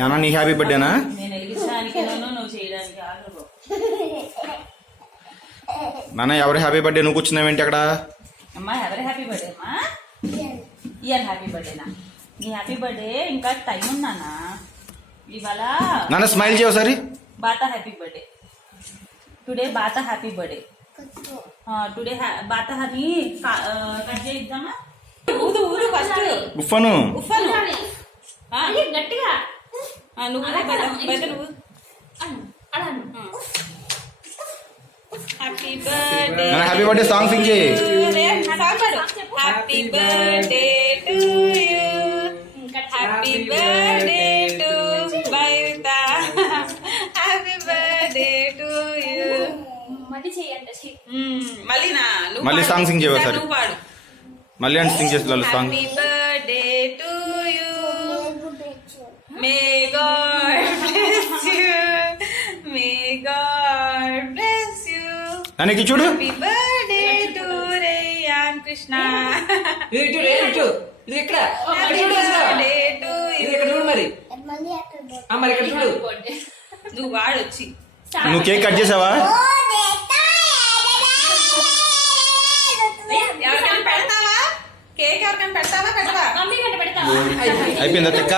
ఏమన్నా నీ హ్యాపీ బర్త్డేనా? నేను వెలిగించడానికి నువ్వు చేయడానికి ఆర్డర్. నాన్న ఎవరి హ్యాపీ బర్త్డే నువ్వు కూర్చున్నావేంటి అక్కడ? అమ్మా ఎవరి హ్యాపీ బర్త్డే అమ్మా? ఇయర్ హ్యాపీ బర్త్డేనా? నీ హ్యాపీ బర్త్డే ఇంకా టైం ఉందానా? ఇవాళ నాన్న స్మైల్ చేయవు సరి. బాతా హ్యాపీ బర్త్డే టుడే. బాతా హ్యాపీ బర్త్డే టుడే. బాతా అని కట్ చేద్దామా? ఊదు ఊదు ఫస్ట్. ఉఫ్ఫను ఉఫ్ఫను గట్టిగా. నువ్వు నువ్వు happy birthday. Happy birthday song sing చేయి. Happy birthday to you. Happy birthday to బైత. Happy birthday to you. మళ్ళీ సాంగ్ సింగ్ చేయవా సార్? నువ్వు పాడు. మళ్ళీ అంటే సింగ్ చేస్తున్నారు song. Happy birthday to you. May God bless you. May God bless you. దానికి చూడు. Happy birthday to Reyan Krishna. ఇది ఇక్కడ చూడు. మరి ఇక్కడ చూడు. నువ్వు వాడొచ్చి నువ్వు కేక్ కట్ చేసావా? ఎవరికైనా పెడతావా? కేక్ ఎవరికైనా పెడతావా? పెట్టవా? అయిపోయిందా చెక్క?